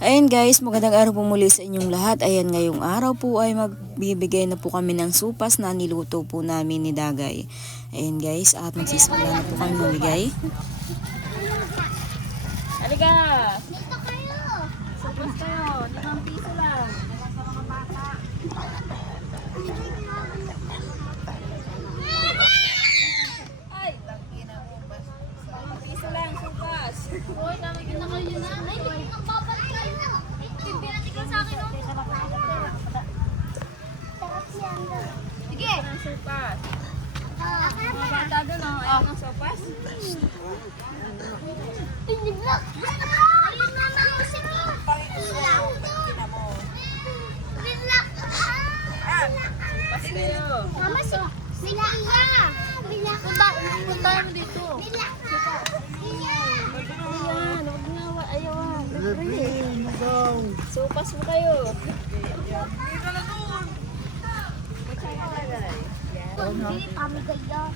Ayan guys, magandang araw po muli sa inyong lahat. Ayan, ngayong araw po ay magbibigay na po kami ng supas na niluto po namin ni Dagay. Ayan guys, at magsisimula na po kami mamigay. Halika! Dito kayo! Supas kayo, 5 piso lang. Ay! 5 piso lang, supas. Hoy, namagin na kayo na. Ay, hindi ko babalik kayo. Pinatigal sa akin, oh. Sige! Ang supas. Mga bata doon, oh. Ayaw ng supas. Piniblak! Ayun na mausip mo! Piniblak! Piniblak! Supas kayo. Mama, sila iya! Bilak! Punta mo dito! Bilak! Ayan, huwag na, ayaw ah. Supas mo kayo. Hindi, pamigay yan.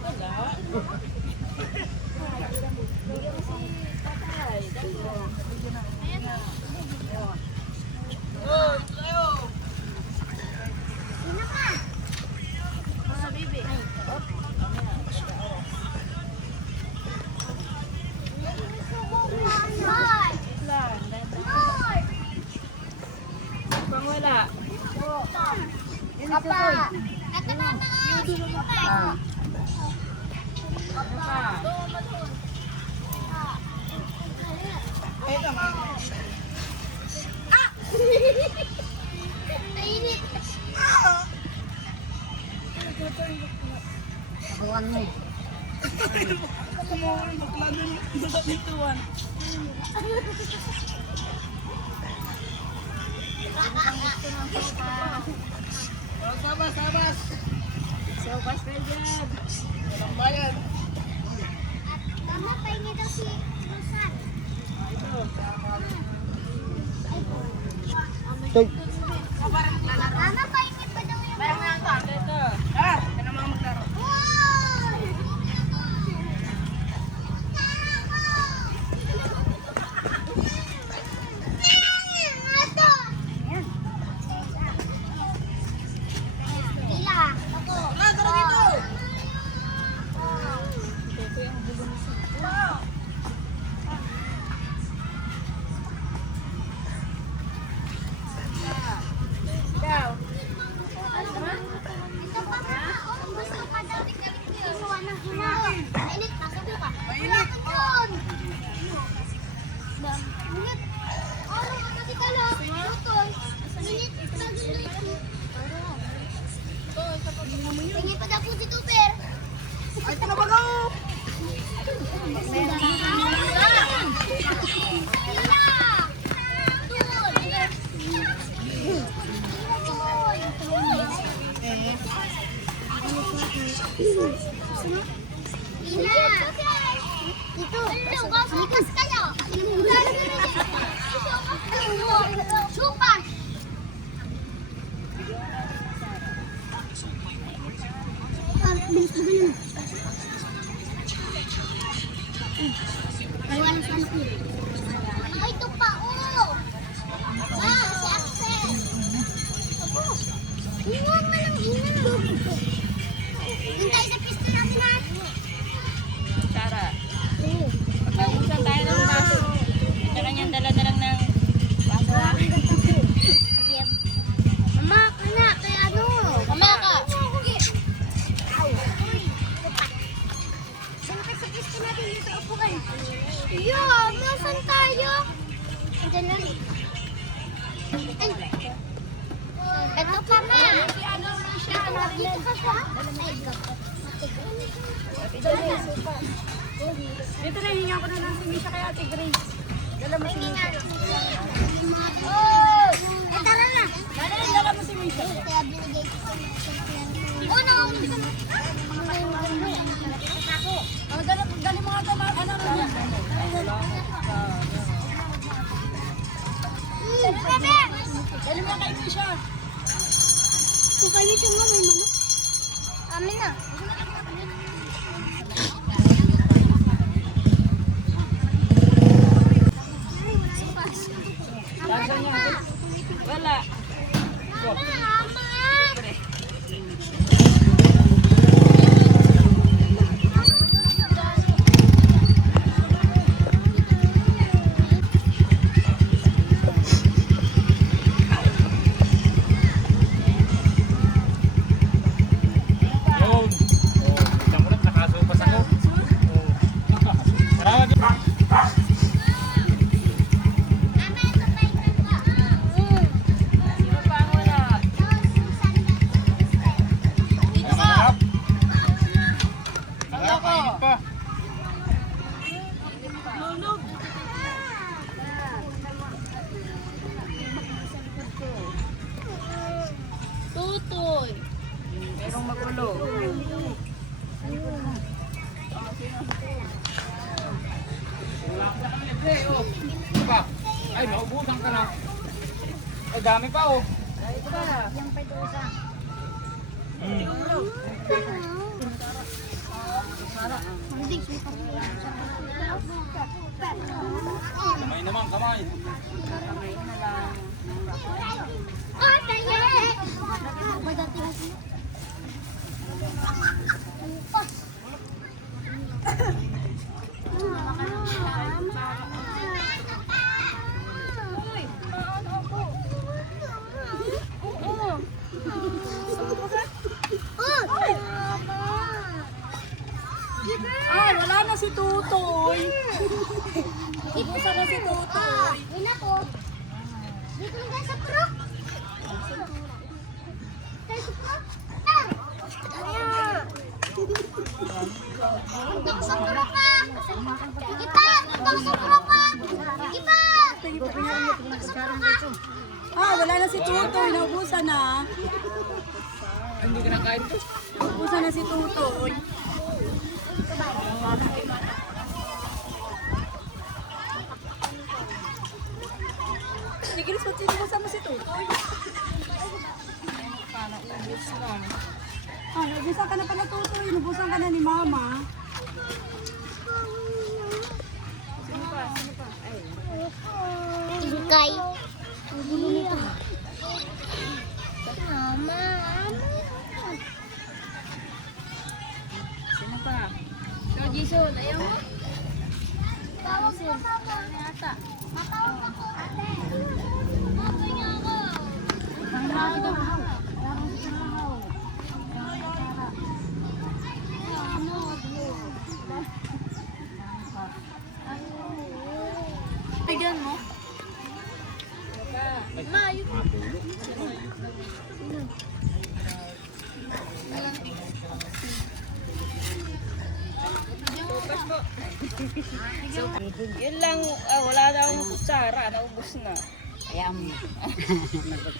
Wala. Bigyan mo si tatay. Ayan na. Sino ka? Sa bibi. Lord! Lang. Lord! Pang wala. Papa! Ito na mga sino ka? Ano pa? Nainit! Buwan mo. Kumuha yung bakla doon. Dapat nituan. Sabas! Sabas na dyan. Walang bayan. Mama, pahingi daw si Rosan. Mama, pahingi pa daw yung Ito. Ito na mga maglaro. Wow! Ito! Ila, ako. Ito yung bulong sa Ikaw. Ito pa nga. Gusto ka daw. Kinuha ng hina. Mainit. Nasabi ka. Mainit. Yun. Mainit. Ano ka kasi talo? Lutoy. Mainit. Tingin pa daw po si Tuber. Ay, ito na ba go? Ito, likas kayo. Supas. Bilis mo ganun. Ay, ito pa, oh. Si Axel. Ako. Iwan mo lang, iwan. Hintay sa pista natin, ha? Sara. Pagkakusan tayo ng baso. Kanya-kanyang dala-dalang ng baso. Mama, anak, kaya ano? Mama ka. Saan sa pista natin dito upuan? Yo, nasan tayo? Diyan lang. Ay. Ito pa, ma. Dito ka pa? Dito na, hihinga ko na ng simisya kay Ate Grace. Dala mo si Misha. Oh! Tara na. Dala mo si Misha. Kaya binigay ko sa oh, nakakuli ka na. Dali mo nga ito, ano na yan? Bebe! Dali mo kay Misha. Kung kayo siya nga, may manok. Amin na. Ay, dami pa oh. Kamay naman, kamay. Oh, dali! Ay, wala na si Tutoy. Ibusan na si Tutoy. Yun na po. Dito lang tayo sa pro. Tayo sa pro. Punta ko sa pro pa. Sige pa. Punta ko sa pro pa. Sige pa. Ah, wala na si Tutoy. Naubusan na. Hindi ka nakain to. Naubusan na si Tutoy. Sige, sa tinubusan mo si Tutoy. Ah, naubusan ka na pala Tutoy. Naubusan ka na ni Mama. Ingkay. Mama. Sino pa? So, Jason, ayaw mo? Tawag mo papa. Matawag ako. Ate. Tawag niya ako. Bigyan mo? Ma, yun. Yun lang, wala na akong kutsara, naubos na.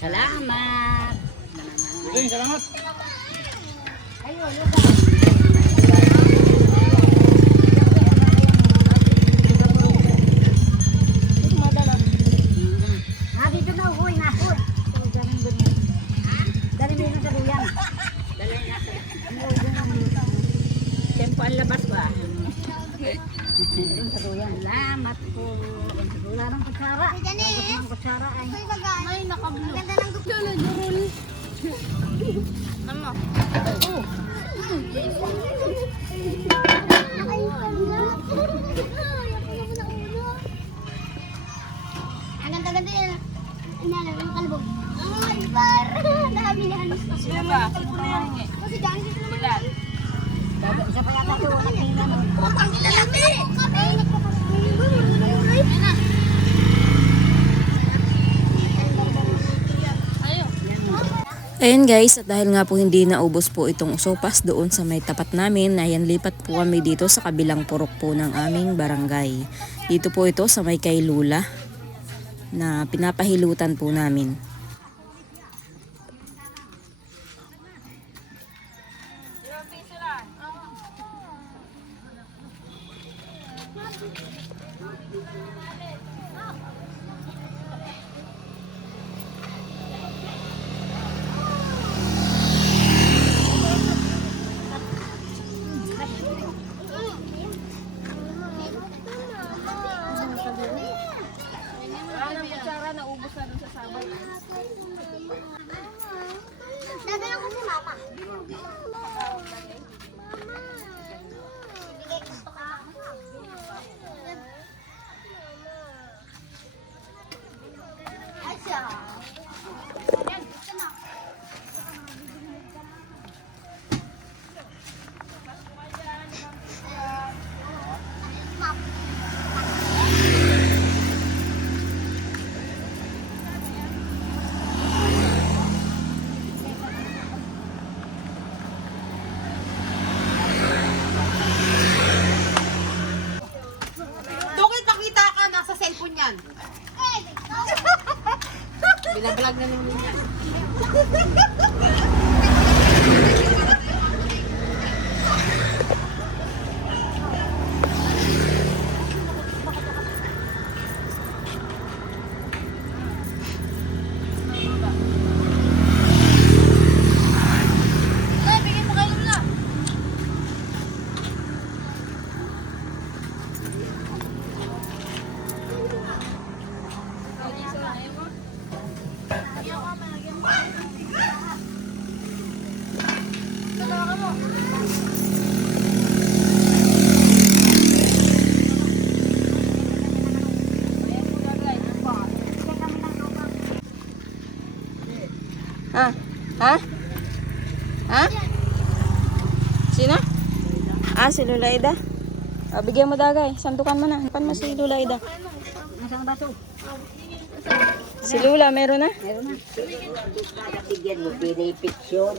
Salamat. Sige, salamat. Dito na uy, nasod. Dali mo yung saluyan. Dali na. Tempo ang labas ba? Yung saluyan. Salamat po. Wala ng kutsara. Gani. Ang kutsara ay. Ay, nakablo. Ganda ng guplo. Durul. Ano? Ay, wala. Ang ganda-ganda yan. Inalang ng kalbog. Ay, par. Dami na halos. Sino ba? Sino na yan? Kasi dahil dito naman. Ilan? Isa pa yata ito. Natingnan mo. Putang ina laki. Kami. Ayan guys, at dahil nga po hindi naubos po itong sopas doon sa may tapat namin, ayan lipat po kami dito sa kabilang purok po ng aming barangay. Dito po ito sa may kay Lula na pinapahilutan po namin. Wala na kutsara, naubos na dun sa sabay. Dadala ko si mama. Bigay gusto ka. Asya. Tukit pakita ka, nasa cellphone yan. Binabalag na naman yan. Si Lulaida. Bigyan mo dagay. Sandukan mo na. Sandukan mo si Lulaida. Nasaan ba ito? Si Lula, meron na? Meron na. Bigyan mo, pinipiksyon.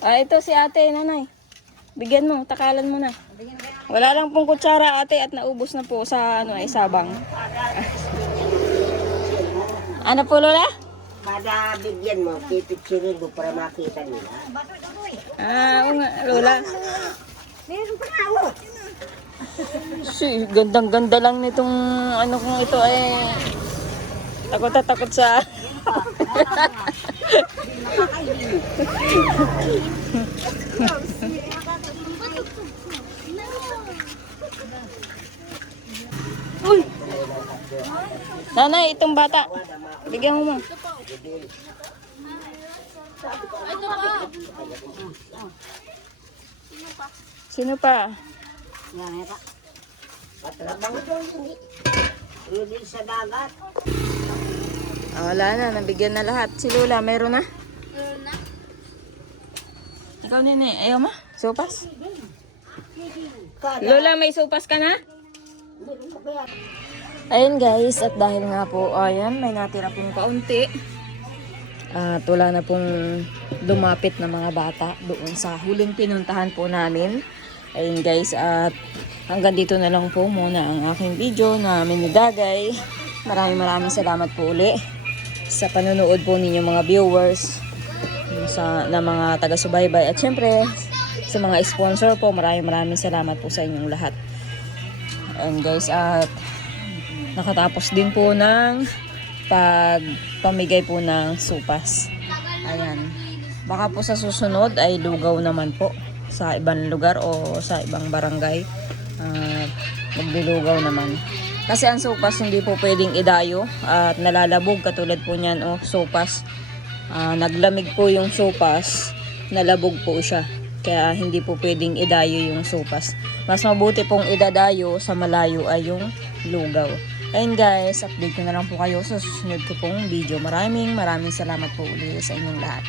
Ito si ate, nanay. Bigyan mo, takalan mo na. Wala lang pong kutsara ate at naubos na po sa sabang. Ano po Lola? Kada bigyan mo, pipiksyonin mo para makita nila. Oo nga, Lola. Meron pa nga ako. Gandang-ganda lang nitong kung ito takot na takot sa... Uy! Nanay, itong bata. Bigyan mo mo. Sino pa? Yan, ito. Patrabang ito, hindi. Hindi sa dagat. Wala na, nabigyan na lahat. Si Lola, meron na? Meron na. Ikaw nene, ayaw ma? Sopas? Lola, may sopas ka na? Ayun guys, at dahil nga po, ayan, may natira pong kaunti. At wala na pong lumapit na mga bata doon sa huling pinuntahan po namin. Ayun guys, at hanggang dito na lang po muna ang aking video na minidagay. Maraming salamat po uli sa panonood po ninyo mga viewers, na mga taga-subaybay. At syempre, sa mga sponsor po, maraming salamat po sa inyong lahat. And guys, at nakatapos din po ng pagpamigay po ng supas. Ayan. Baka po sa susunod ay lugaw naman po sa ibang lugar o sa ibang barangay. Maglulugaw naman. Kasi ang supas hindi po pwedeng idayo at nalalabog katulad po niyan supas. Naglamig po yung supas, nalabog po siya. Kaya hindi po pwedeng idayo yung supas. Mas mabuti pong idadayo sa malayo ay yung lugaw. Ayun guys, update ko na lang po kayo sa susunod ko pong video. Maraming salamat po ulit sa inyong lahat.